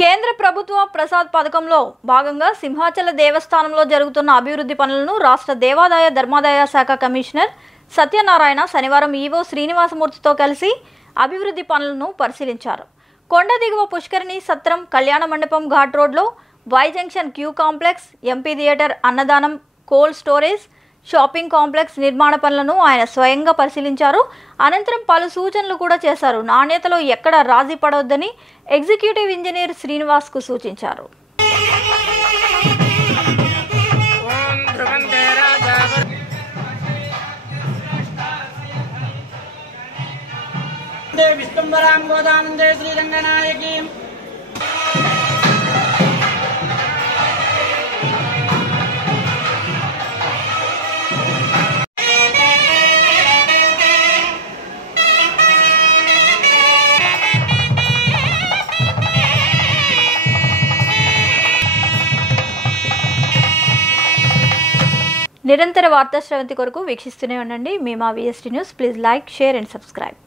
కేంద్ర ప్రభుత్వ ప్రసాద్ పథకంలో భాగంగా సింహాచల దేవస్థానంలో జరుగుతున్న అభివృద్ధి పనులను రాష్ట్ర దేవాదాయ ధర్మాదాయ శాఖ కమిషనర్ సత్యనారాయణ శనివారం ఈవో శ్రీనివాసమూర్తితో కలిసి అభివృద్ధి పనులను పరిశీలించారు. కొండ దిగువ పుష్కరిణి సత్రం కళ్యాణ మండపం ఘాట్ రోడ్లో Y junction queue complex, MP theatre, అన్నదానం, కోల్డ్ స్టోరేజ్, షాపింగ్ కాంప్లెక్స్ నిర్మాణ పనులను ఆయన స్వయంగా పరిశీలించారు. అనంతరం పలు సూచనలు కూడా చేశారు. నాణ్యతలో ఎక్కడ రాజీ పడవద్దని ఎగ్జిక్యూటివ్ ఇంజనీర్ శ్రీనివాస్కు సూచించారు. నిరంతర వార్తా శ్రవంతి కొరకు వీక్షిస్తూనే ఉండండి. మేము VST news. Please like, share and subscribe.